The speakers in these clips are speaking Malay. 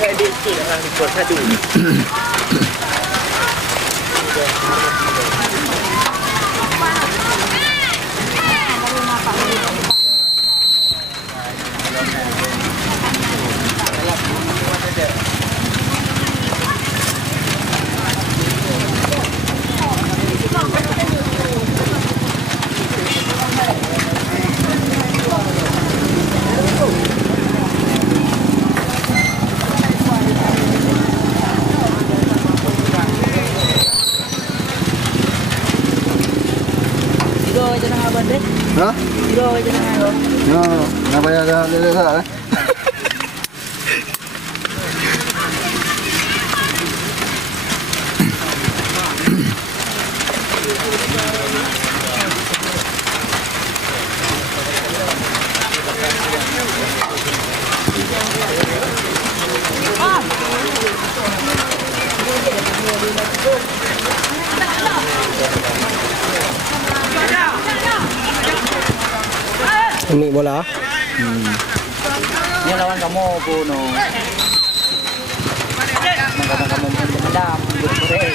pakai di itu dengan dibuat satu. Hah? Tiga aja nang. No, kenapa ya ada lele Ambil bola. Ini lawan kamu Puno. Kamu mendam, boleh.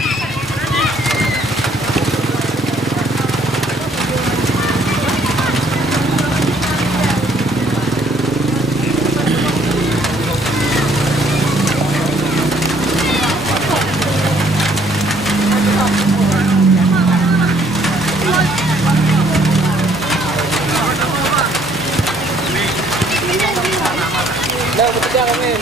Dah, betul kami.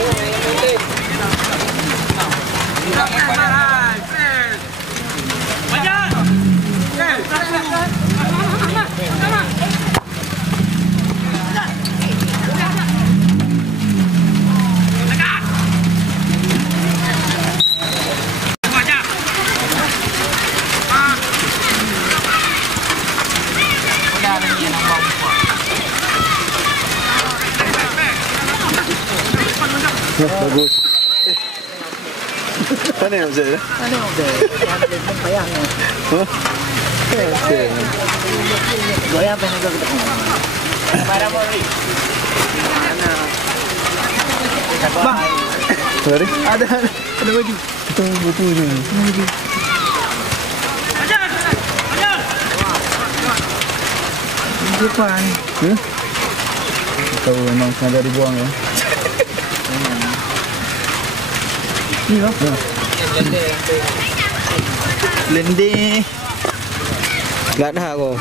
Bagus. Mana yang bisa? Ano ba? Ano bayang? Hah? Goyang pa nag para mo ri. Bang. Sorry. Ada lagi. Itu butuh ni. Depan. Kau memang sengaja dibuang ya? Ni lah. Lendi. Enggak ada aku.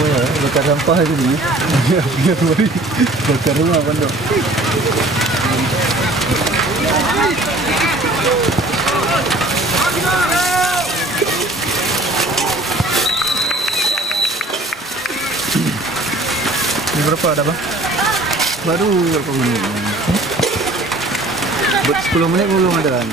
Oh ya, bakar sampah aja ni. Biar beri. Bakar rumah pondok. Ini berapa ada bang? Baru berapa menit? Buat 10 menit belum ada kan?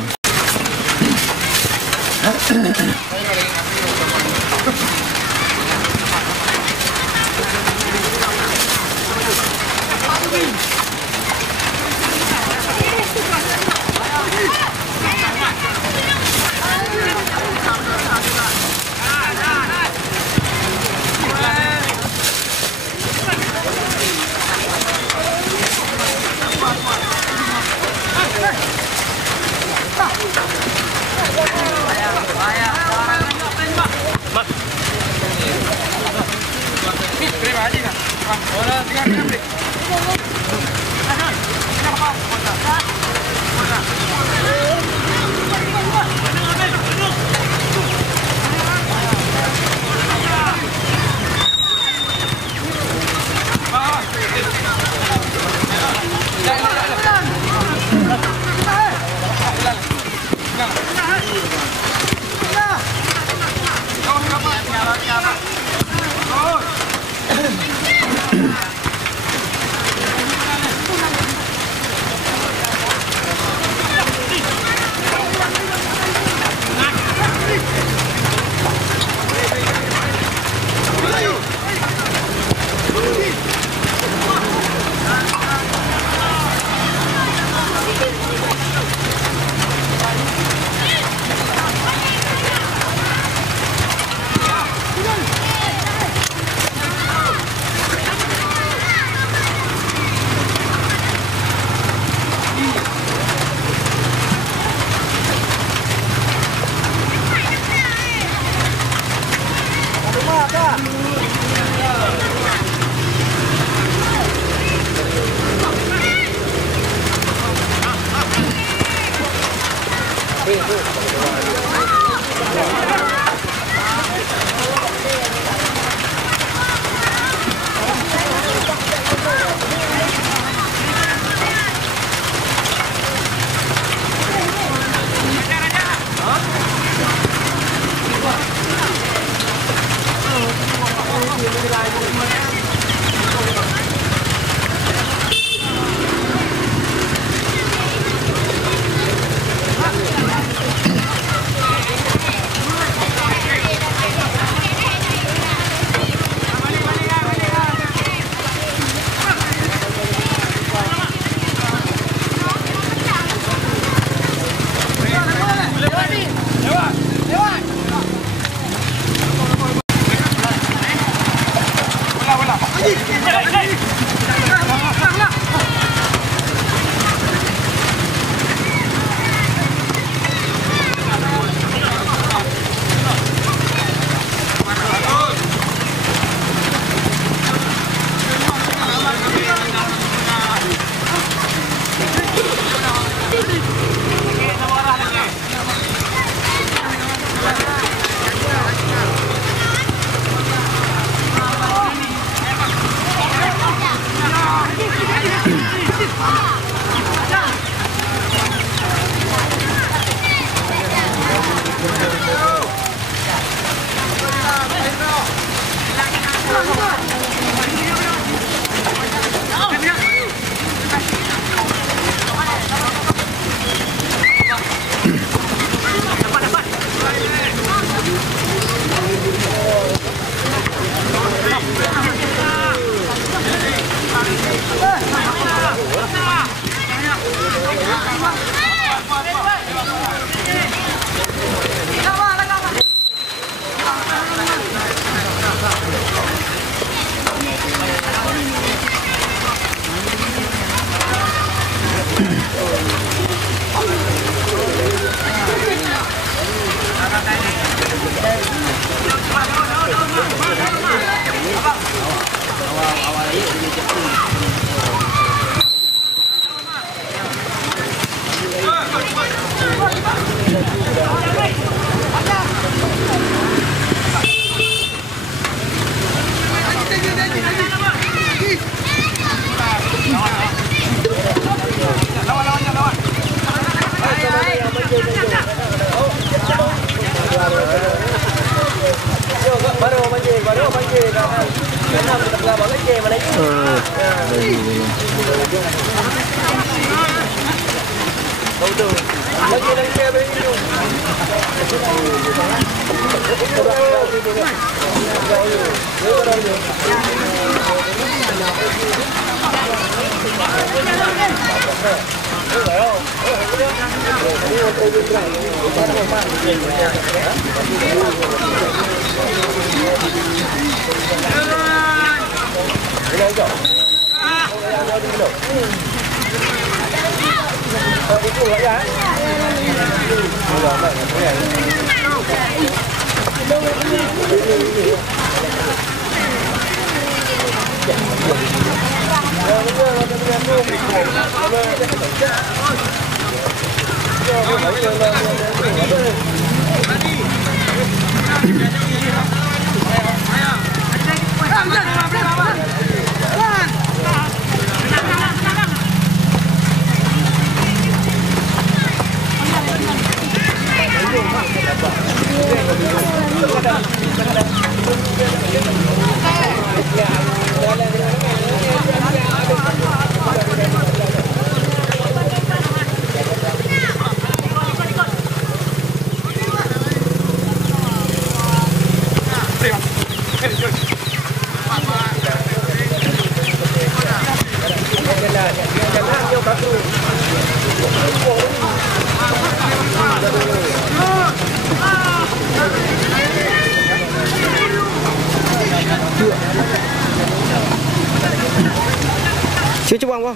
Chưa cho băng không?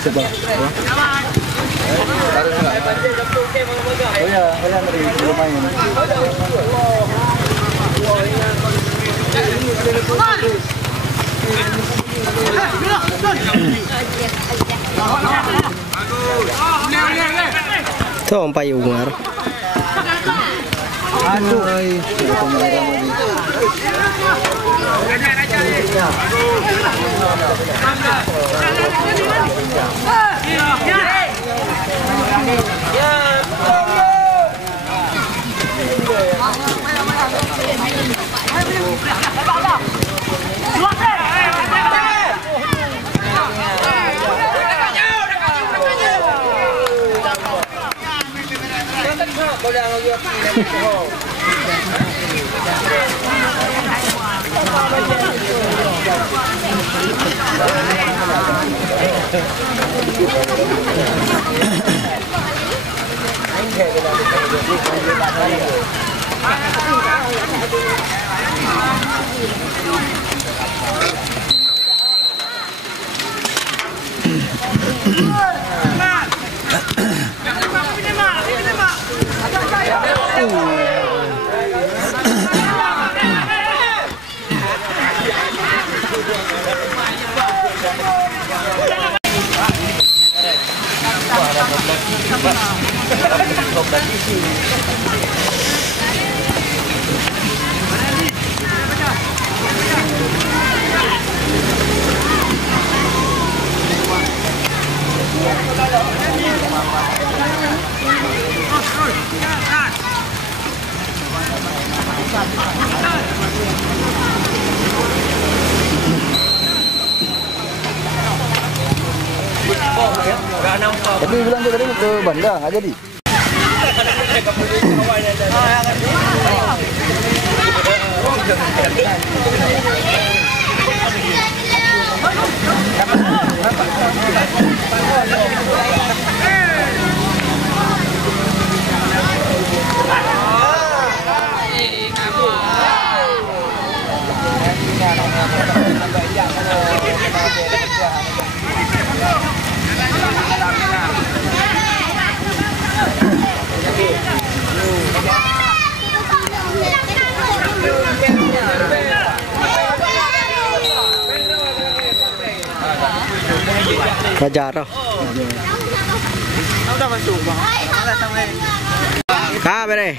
Coba. Oh iya, kalian dari lumayan. Tuh Om Payungar. Aduh. Tapi bilang tadi ke Banda nggak jadi. Rajaro. Udah masuk bang. Kak bere.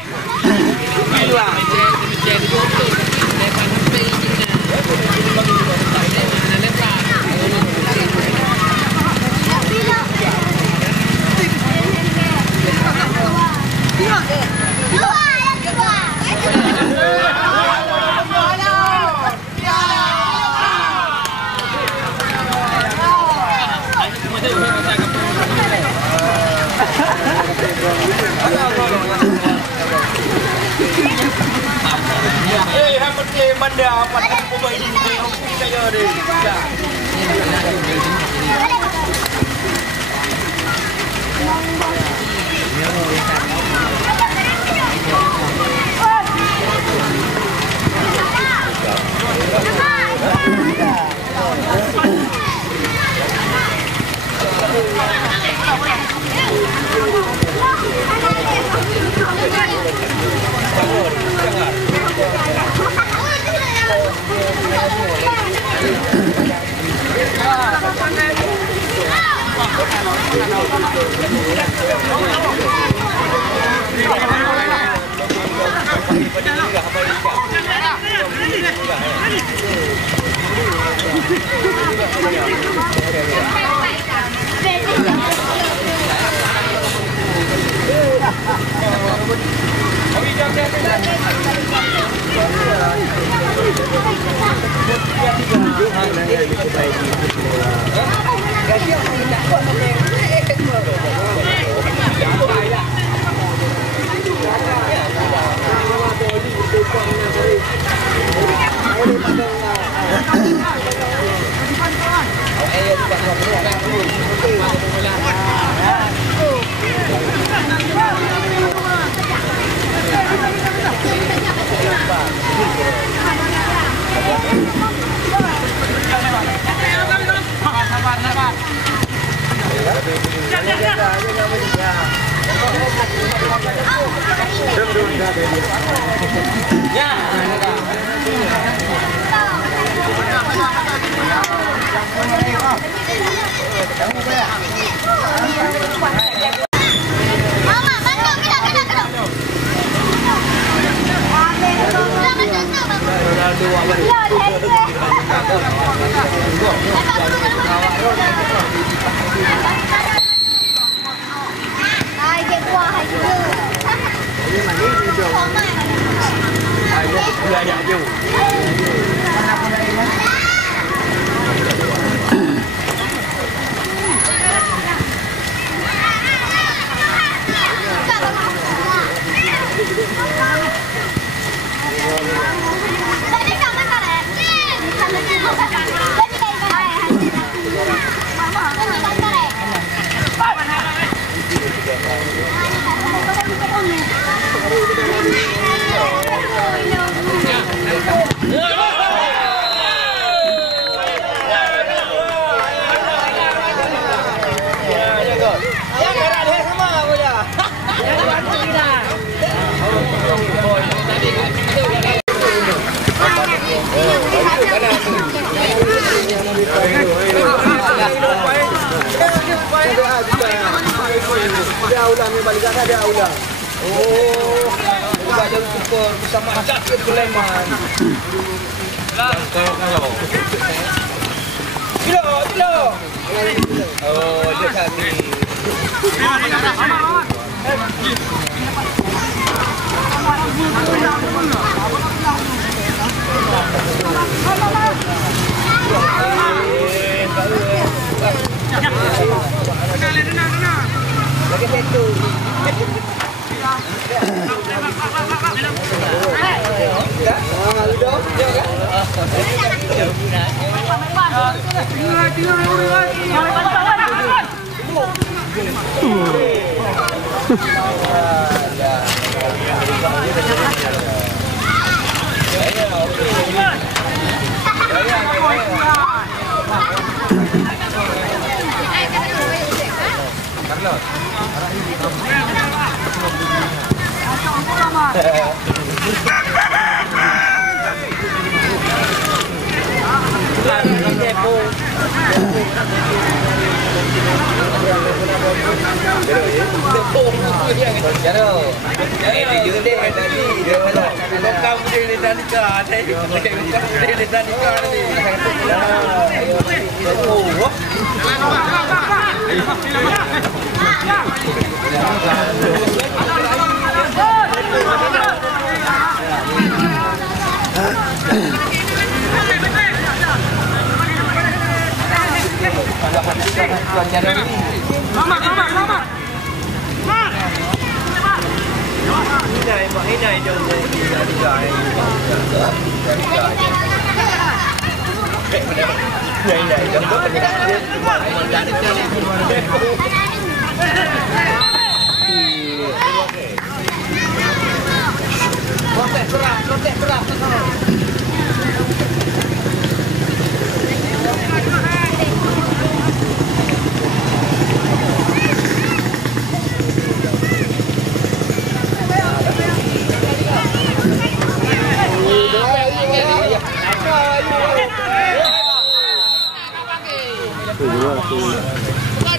Come on!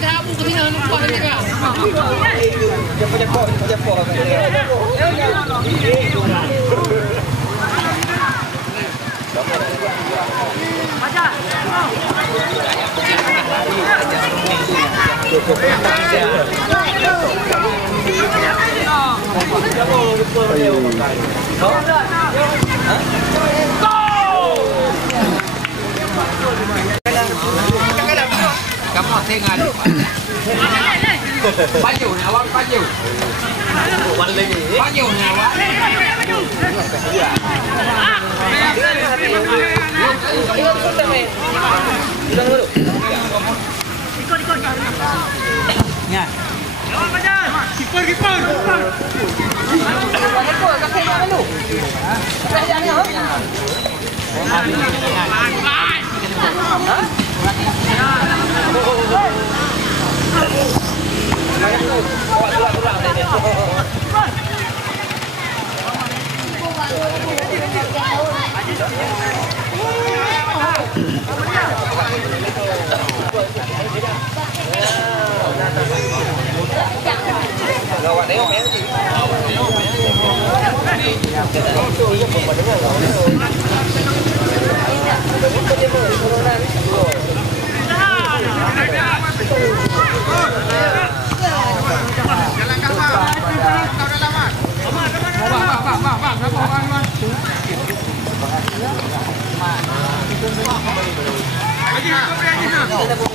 Kamu tinggal. Baju ni awak baju. Baju ni awak. Ya. Kiper.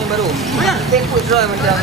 Baru. Tekut roy macam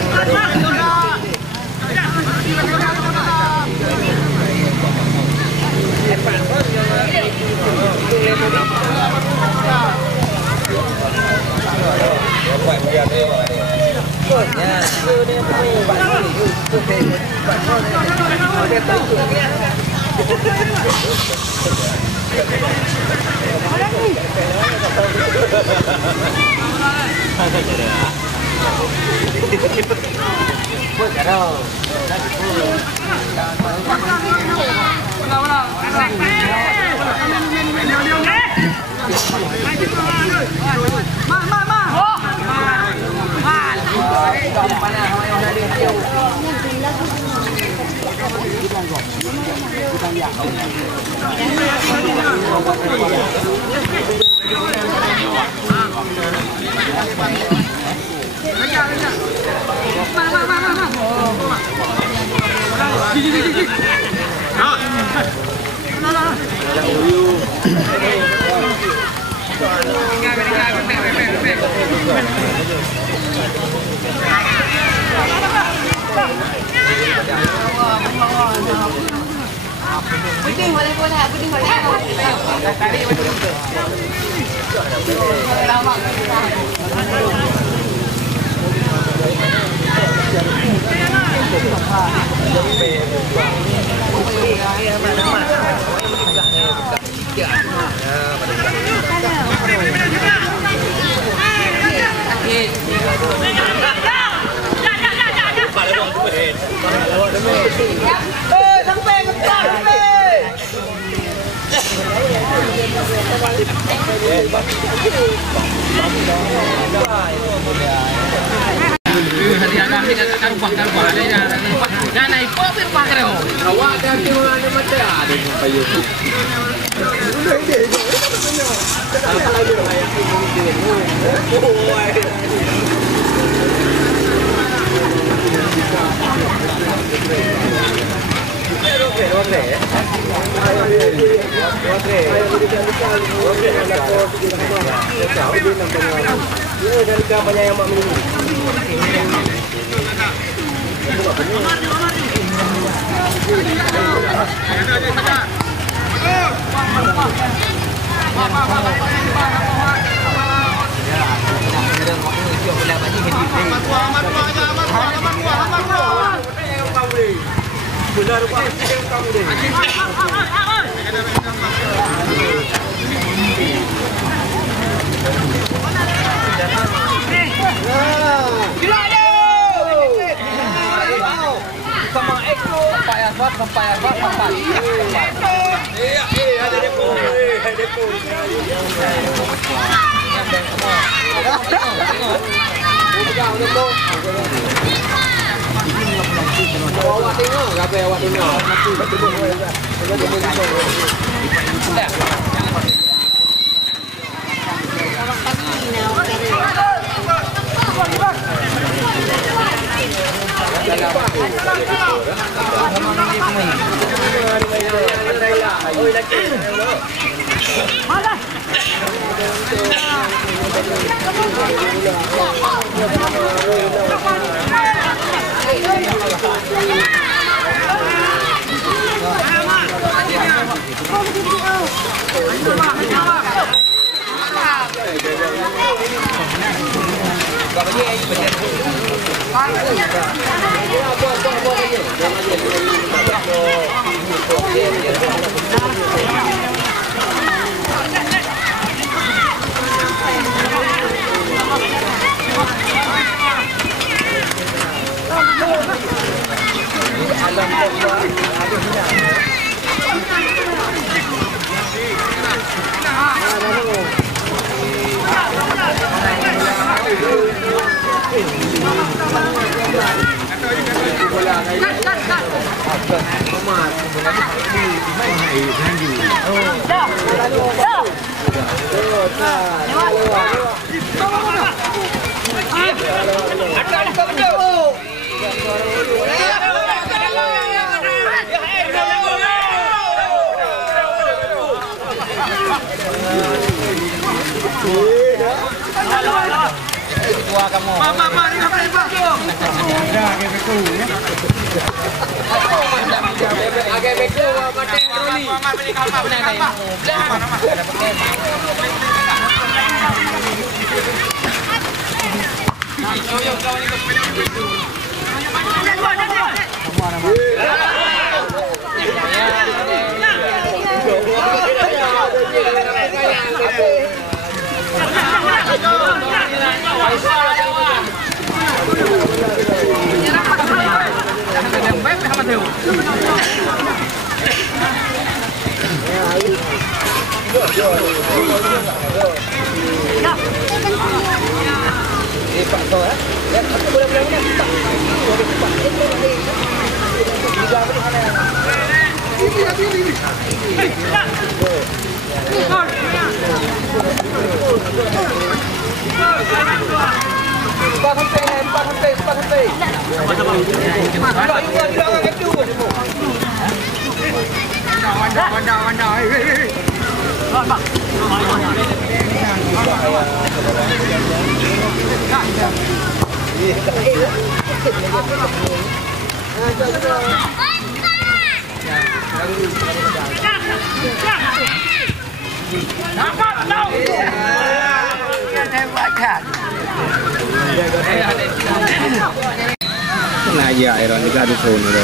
Nah ya, Iron juga ada phone itu.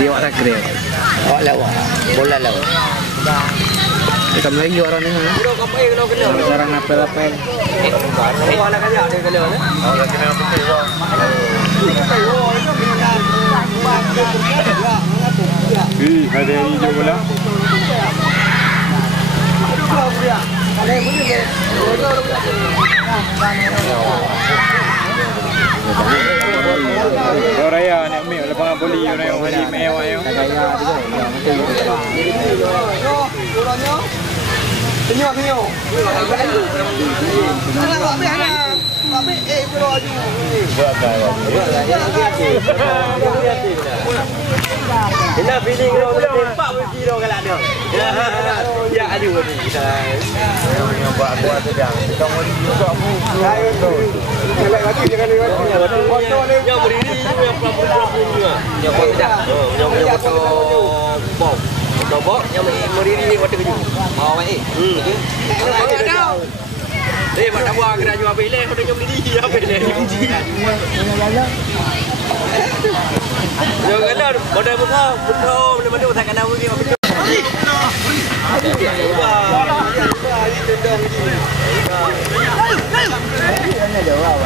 Dia awak kere. Awak lewat. Bola lewat. Kita lagi orang ni mana? Orang apel-apel. Ada hijau bola. Raya nak ambil lapangan boli orang yang hari mewah yang. Ina feeling kau tempat pergi dah kalau ada. Ya ada ni kita. Yang buat tu dah. Kita mau juga mu. Kalau lagi jangan lewat. Yang berdiri yang pelapor juga. Yang buat dah. Yang foto bom. Bom yang berdiri waktu kerja. Mau mai. Ada. Mak tak buang kena jual pilih kau tengok berdiri apa pilih. Yo kena modal muka betul mana tak kena pergi apa betul.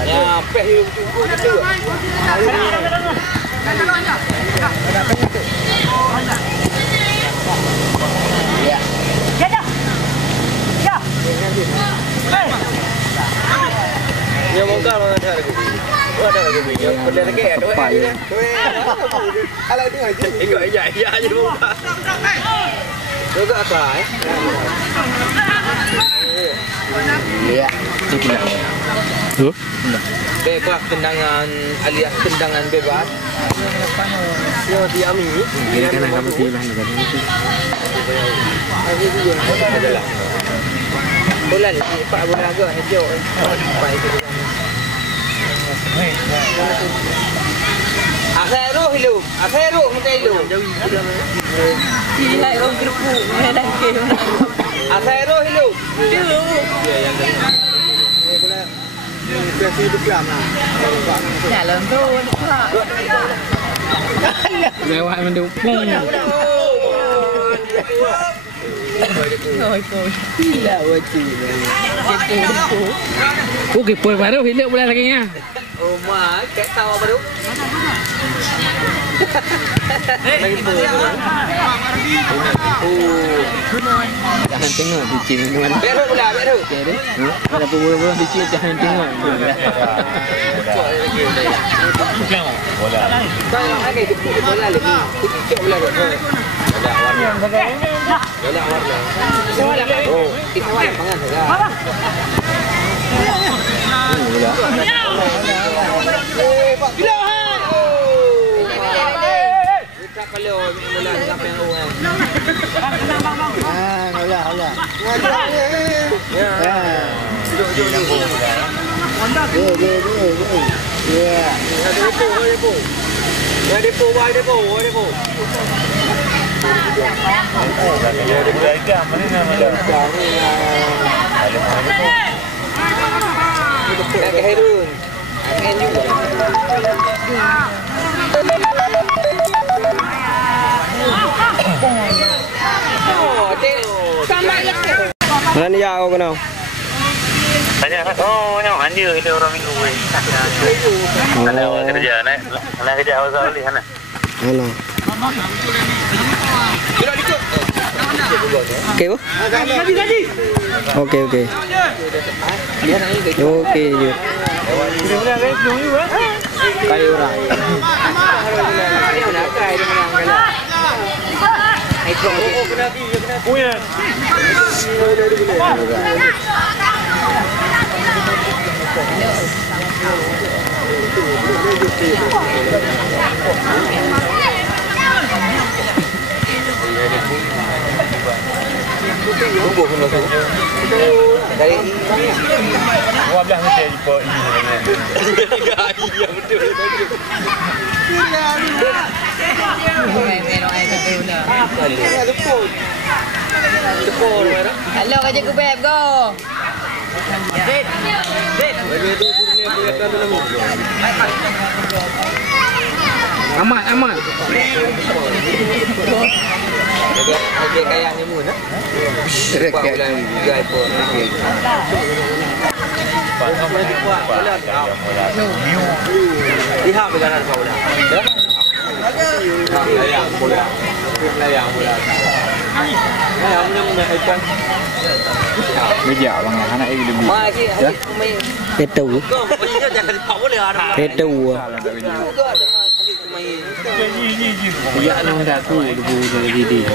Ya, peh hidup cukup gitu. Ya. Ya dah. Ya. Ya. Ya, moga lama ada lagi. Ada lagi video. Benda lagi ada aja. Ala itu aja. Ikut aja aja buka. Juga apa ya? Iya. Ceklah. Bebas tendangan alias tendangan bebas. Yo diami. Kira kan kamu pilih negara itu. Adalah. Bulan Pak bulan agak hijau. Pak itu. Akhiru hilu. Akhiru mutailu. Iya, orang kerupuk main game. Akhiru hilu. Hilu. Ya yang dengar. Ini pula versi Islam lah. Jalan tu, nak. Lewat mendukung. Oi, kau. Gila wajib. Okey, poin baru hidup bulan lagi nya. Oh mak, kayak tahu apa tu? Lagi tu. Jangan tengok biji minuman. Beru pula, beru. Jadi, ada pura-pura biji jangan tengok. Bola. Kalau ada itu bola lagi. Kecil bola tu. Bola warna. Bola warna. Bola. Oh, kita warna pangan saja. Bola. Gila hai. Tak kalau bola sampai yang orang. Hola. Ya. Duduk. Yeah. Ada depo. Dah Herun. Angin juga. Mana ya kau kenal? Tanya kan, oh nyok anjir itu orang minggu weh. Ada awal kerja, nak kerja awal sekali sana. Mana? Okey bu? Okey. Okey je. Kali orang. Tunggu kena tu. Dari Gua belah mesti jumpa ini. iya betul. Main orang itu pula. Tepul mana? Hello, kerja ke beb go. Bagi tu ni kelihatan dalam. Amat. Ada kayaknya mun ah. Pak bulan guys pun. Pak sampai di Pak bulan. Lihat bulan ada Pak bulan. Layang bulan. Layang punya ikan. Meja bang anak ini lebih. Masih main. Itu. Kau punya jangan Pak boleh ada. Itu. Ya nang dah tu debu dari di.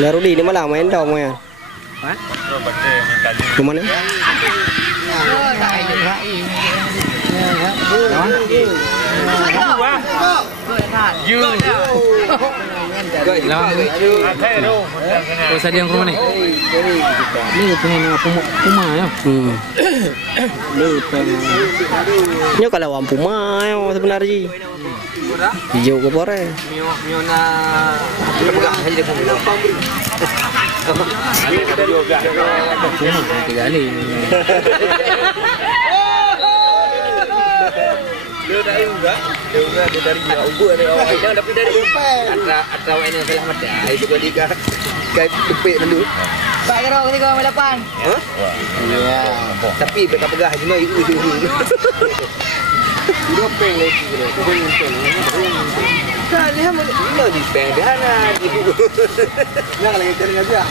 Larudi ni malah main dong ya. Di mana? Kau sadiang rumah ni. Ni pengen apa puma ya. Lu pengen. Nyo kalau wang puma sebenarnya. Hijau ke pore. Mio na pegang saja dia pun. Puma 3 kali. Dia dari ubur dari awal dia dapat dari atra ini yang salah mati. Itu dia kai tepik dulu. Pak Kero ketika 8. Ya. Tapi tak pegah cuma itu. Dua peng lagi kira. Kan dia mau di peng dia nak ibu. Nak lagi cari aja.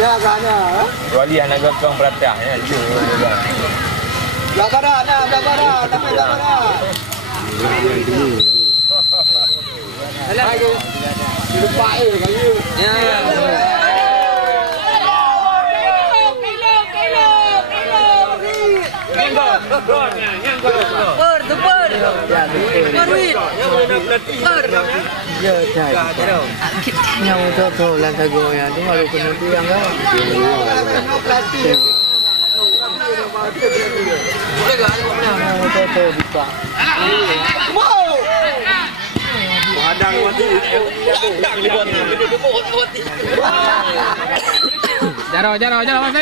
Ya kana. Wali anak gotong perhatiannya itu. Belakara, tapi belakara. Lagi. Lupa kali. Ya. Yang itu lantai goyang tu baru kena tiang kau. Hadang mati. Jaro Mas.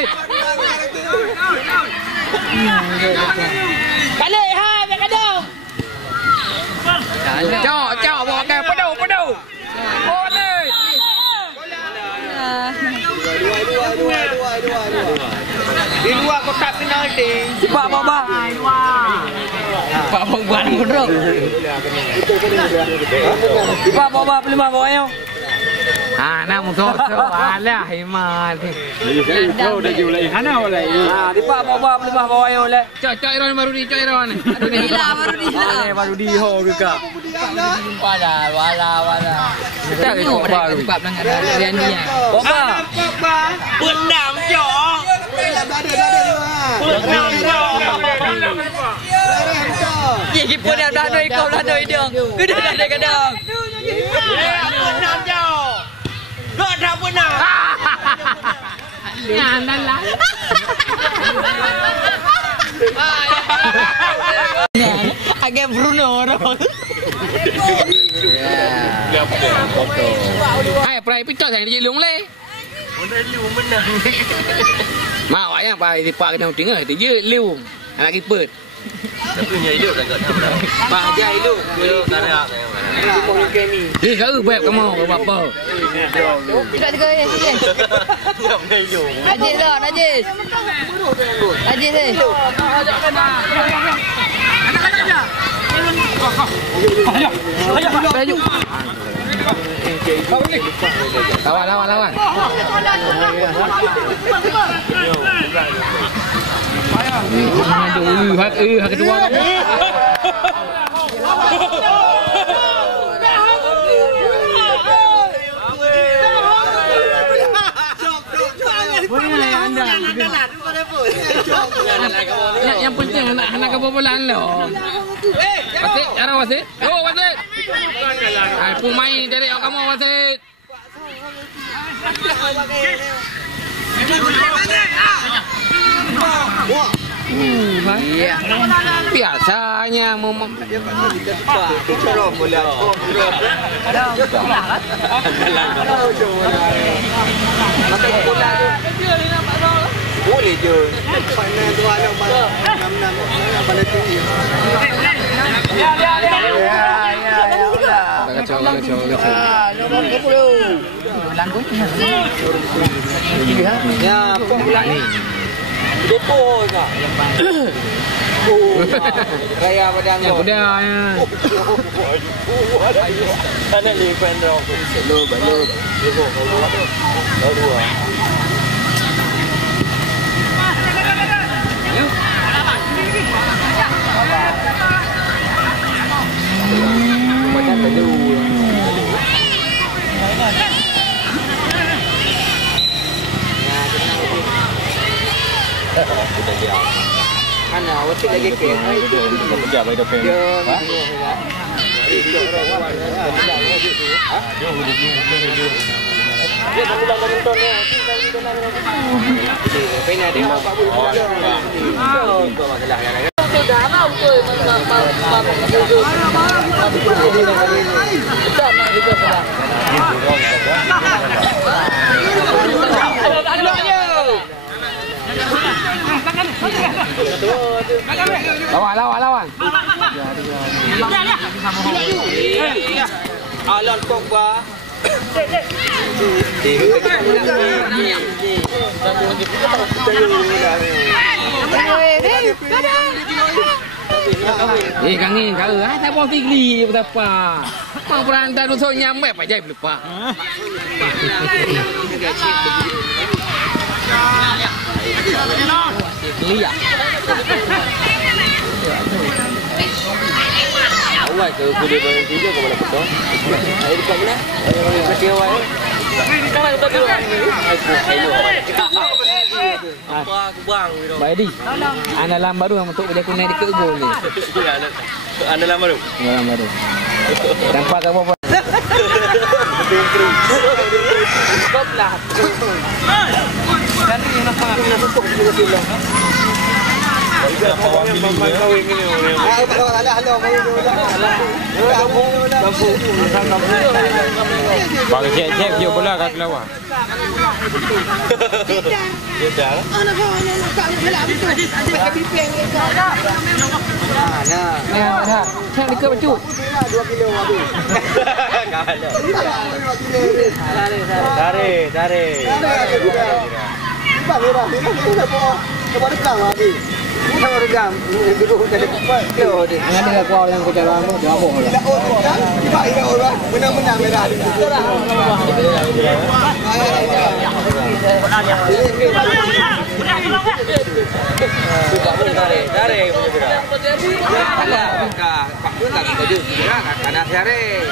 Balik ha, nak kadang. Cok bawa ke pedu. Boleh. Di luar kotak penalti. Pak Bang. Pak Bang buat bodoh. Pak Bang beli bawa. Nak motor alah himat. Kau dah julai. Ana oleh. Di Pak Bang beli bawa oleh. Cok Iron baru di. Baru di ho ke kak. Jumpa dah, wala. Tak ke baru. Pak belakang ada ni. Bapa. Benam jok. Benam jok. Ye kita dah doi kau dah doi dia. Kita dah ada kadang. Benam jok. Kau dah benam. Nyandan lah. Agak Bruno orang. Hai, perai picot saya di lung le. Mak awak yang pai di pak kena tengah tu je liu. Anak kiper. Tapi nya hidup dah kat. Pak Jai lu. Tak ada. Dia kau beb kamu ke apa? Tidak tiga ni. Yang dah hidup. Najis dah, najis. Najis ni. Baju. Lawan. Aduh, hak kedua kamu. Yang penting anak kebobolan lo. Wasit, cara wasit. Oh, wasit. Hai, pemain dari kamu wasit. Iya. Biasanya mau boleh je. Final tu ada 6 pada tinggi. kacau. Ya, pula ni. Depo ke? Raya Padang. yang budaya. Sana li pendro. Belum. Dua. Macam tu. Kita dia. Mana wasit lagi ke? Dia baik dah pen. Dia tak pulang dari ton ni. Final dia apa boleh. Itu masalah yang Dah mau tu. Tak nak juga sudah. Lawan. Alan Pogba Kangen kau tak mau tinggi betapa. Mang peranda tu nyampe apa jai lupa. Lihat. Awak ke kuda barang tiga ke mana betul? Air dekat mana? Air dekat awak. Kalau kita dulu. Apa aku bang gitu. Baik di. Anak lam baru yang untuk dia kena dekat gol ni. Anak lam baru. Lam baru. Nampak ke apa? Stop lah. Kan ni nampak nak tutup juga. Bang cek je bola kat lawan. Nah, cek dekat baju. 2 kilo habis. Tarik. Kepada pelang lagi. Kita meredam. Dulu tadi kuat. Ada lah kau yang kerja lama, dia apa lah. Tidak orang menang-menang merah. Tarik. Pak pun tak setuju juga karena siare.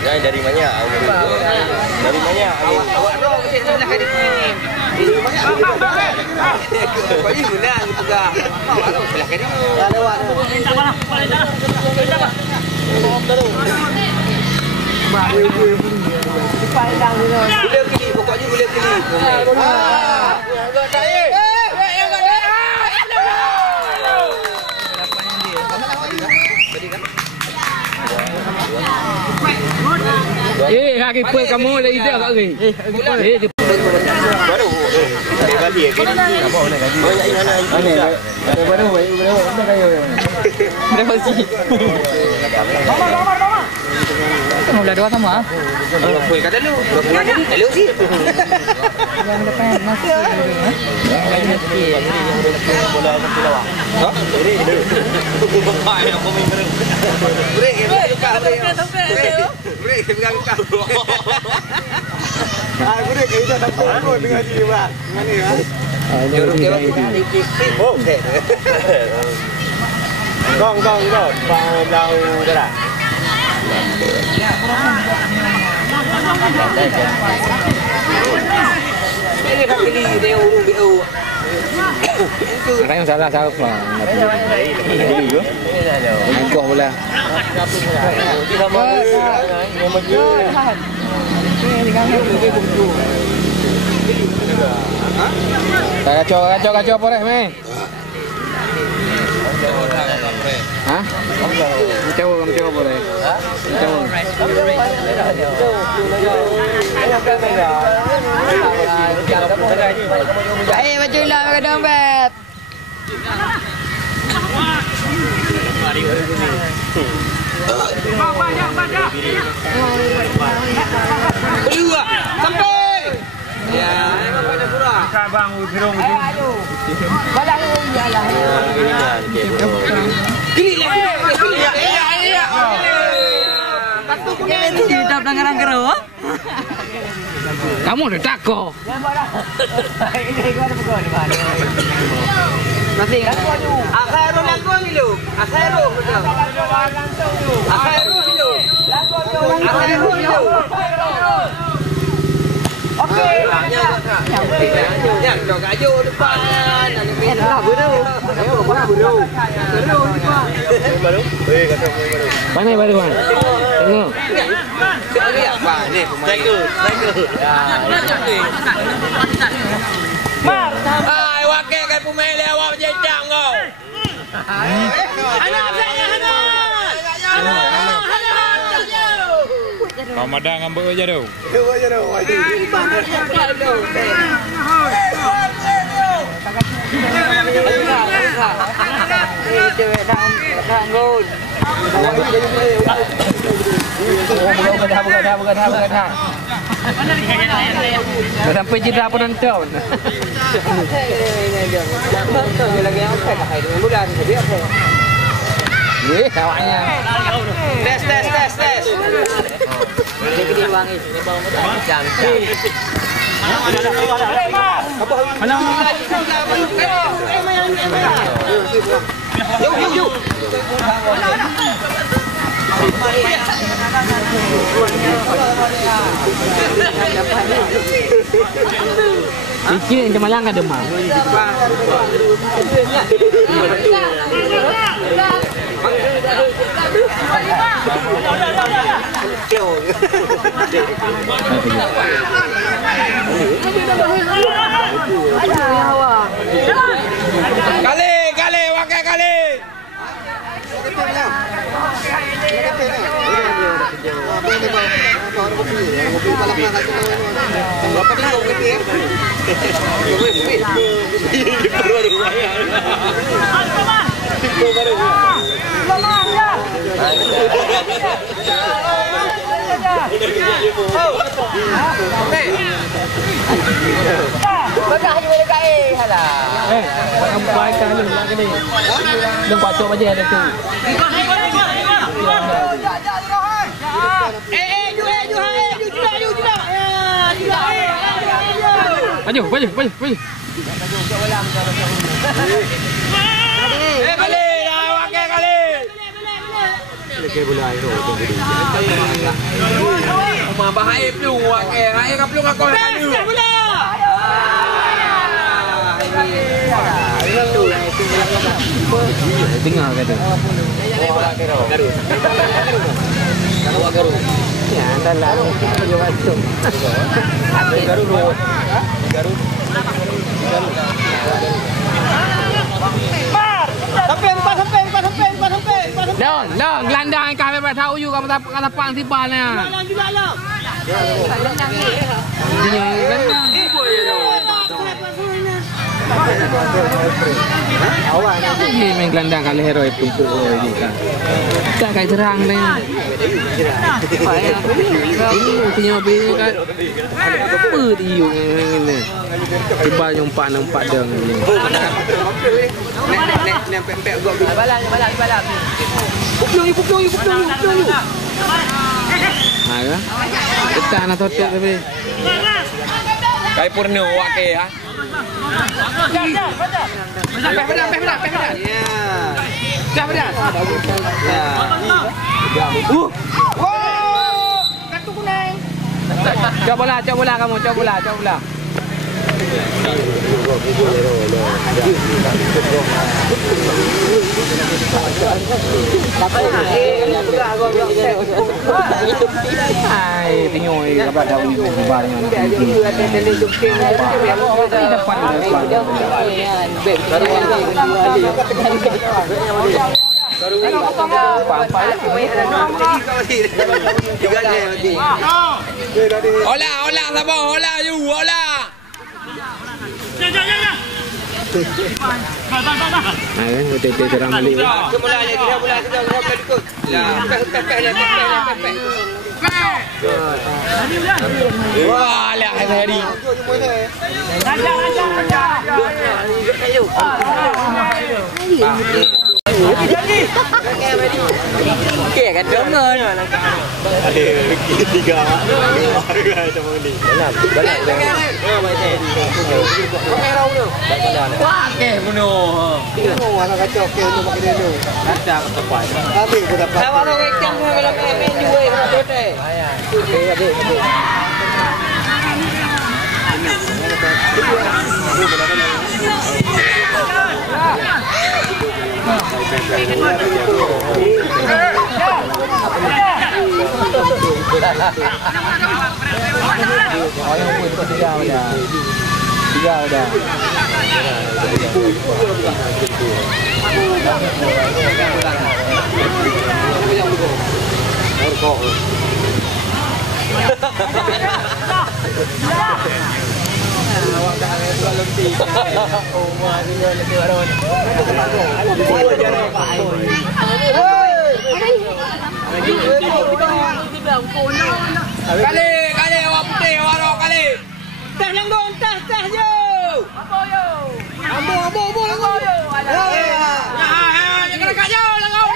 Ya dari mana? Dari mana? Awak dong sini lah kali ni. Kau ini menang juga. Awak dong belah kali ni. Lewat. Pandang dulu. Boleh kili, pokoknya boleh kili. Kaki pun kamu dah ide tak lagi. Baru. Gaji. Apa nak gaji? Banyak ini. Baru kayu. Berapa sih? Kamu dah dua sama? Full kata lu. Hello sih. Yang depan masih Bola nanti lawan. Ha? Ini. Bapak yang komen bareng. Break buka. Break buka. Break kita tak tahu dengan dia, Pak. Mana ya? Jorok dia tikik. Oh, okey. Gong. Bang jauh dah. Ini dah pilih dia BO. Sekarang yang salah pula. Angkuh pula. Kacau apa dah, meh? Hah? Kacau apa dah? baju lah pakai dompet. Kedua, sampai. Ya, memang pada pura. Bang, gerong tu. Balang iyalah. Kili lagi. Iya. Patu kuning tu hidup dengan gerong. Kamu dah takut. Ini gua ada pukul di mana. Masih kan baju. Akhiru lagu ni lu. Akhiru betul. Akhiru lu. Akhiru lu. Okey. Yang dok kayu depan. Baru. Baru. Mana baru kan? Tengok. Apa ni pemain? Mar. Hai, wakil kan pemain lewat jejak kau. Anak saya Ramadan ngambek aja tu. Cewek dah gol. Bukan dah. Sampai cedera penonton. Lagi yang saya pakai dengan bulan jadi apa? Awaknya. Tes. Jadi diwangi sini bawa jam. Yuk. Pikir yang Malang ada demam. Kali, wakai kali. Đừng quả trộm aja ada tu. Maju. Balik dah, wakai kali. Bahaya pelung wakai, hai ka pelung aku. Tengah kata. Garu. Ya, anda lalu yo masuk. Garu. Sampai. Dah, gelandang kami tahu you kamu tapang tibalnya. Ini main gelandang kali hero itu ini kan. Tak kayak terang ni. Ini punya mobil kan. Apa dia ni? Tiba nampak dah ni. Balang. Kuplung. Ada. Kita nak totok tapi. Kai purno wakai ha. Sampai pedas. Ya. Dah pedas. Ya. Kartu kuning. Coba bola kamu, coba bola. Hai, tengok kabar dah ni kabar dengan Hola, sabar, hola you, hola. Hai, betul terang balik. Kemula kita ikut. Ya, peh. Wah, lihat hari. Okey kan dengar. Tiga. Wah, okey bunuh. Mana kacau okey untuk makan dulu. Kacau tepat. Habis aku dapat. Kalau orang kecam kalau main juga nak tote. Tiga udah. Kali awak langgung tah yo. Ambo yo. Ambo langgung yo. Jangan dekat yo langgung.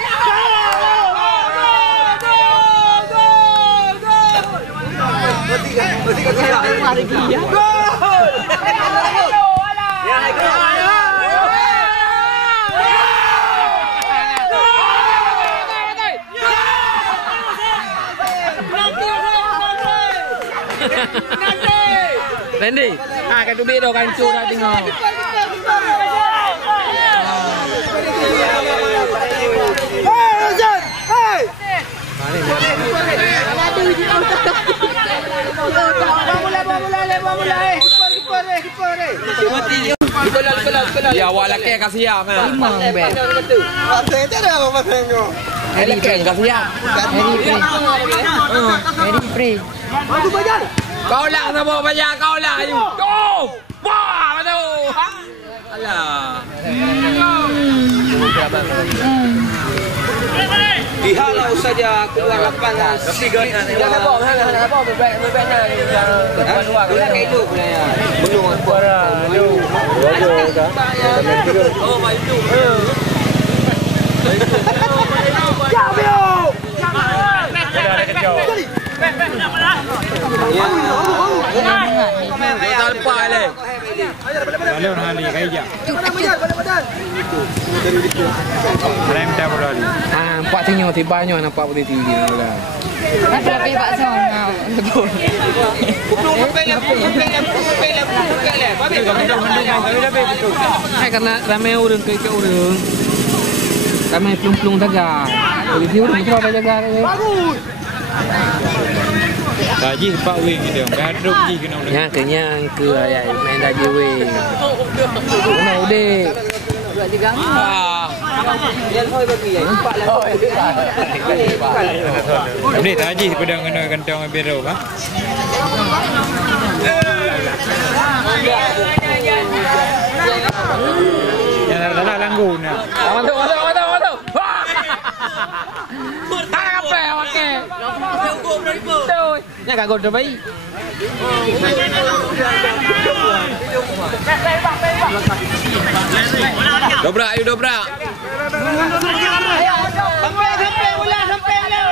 Randy, kan tubik dah kan cu dah tengok. Ya awak lelaki kasih siap kan. Memang bet. Pasang ada apa pasang tu? Lelaki kasih siap. Very free. Maju bajan. Kau lah sama bajan kau lah. Oh! Wah, betul. Alah. Lihatlah saja keluar lapangan. Jangan bawa, jangan bawa bebek-bebeknya. Depan luar. Bila kayak itu punya ya. Belum suara. Oh, baik itu. Jauh yo. Kita lepas le. Kalau nak hari kaya. Rem dah berani. Nampak tengok tibanya nampak putih tinggi lah. Ada api bakso ngau. Karena ramai orang ke orang. Ramai pelung-pelung jaga. Jadi orang tu ada jaga. Bagus. Taji Pak Wing gitu. Gaduk ji kena. Ya kenyang ke ayat main taji wing. Mana udik. Ini taji pedang kena kentang biru ha. Ya dah langgun nah. Masuk. Tak apa okey. Tuh, nya kagak udah baik. Dobrak, ayo dobrak. Sampai bola sampai le.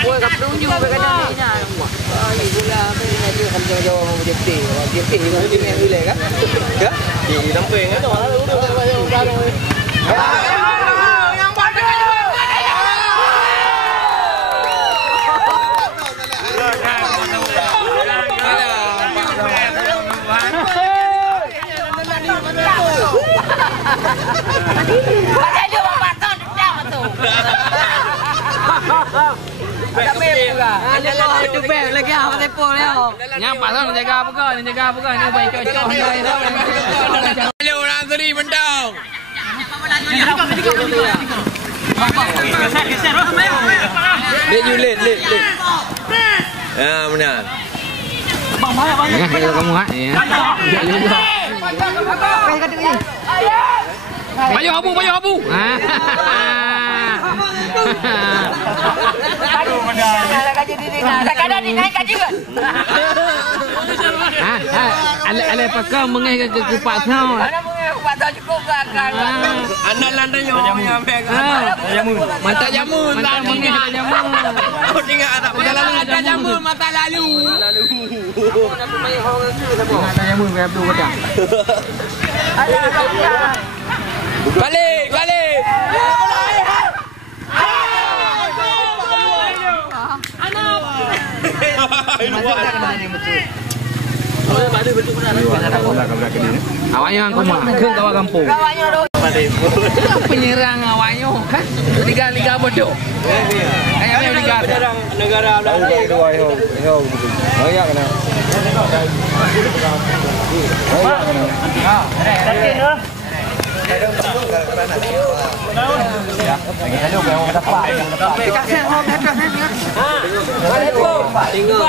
Oi, kap tunjuk ke kanan ni nya. Ai bola main dia kan jauh-jauh mau jepti. Jepti ni mau main boleh kan? Ya? Di samping kan. Yang pada Ada dia bapak tu dah betul. ada beg juga. Ada tu beg lagi apa tepo leo. Nyampak tu jaga apa kau? Jaga apa kau? Ni baik cocok. Ada orang seri bentang. Lek you lek. Ya benar. Ya, kamu ha ya. Bayar abu. Kadang-kadang dinaikkan juga. Ala pakai mengai ke kupat kau. Mana punya kuat tahu cukup kan. Anak lantai yo ngambil. Mata jamun. Oh tinggal anak mata jamun mata lalu. Mata jamun kaya tu kadang. Balik. Awaknya aku mah ke kawan kampung. Penyerang awaknya kan liga bodoh. Kayak liga Negara Belanda dua yo. Banyak kena. Tinggal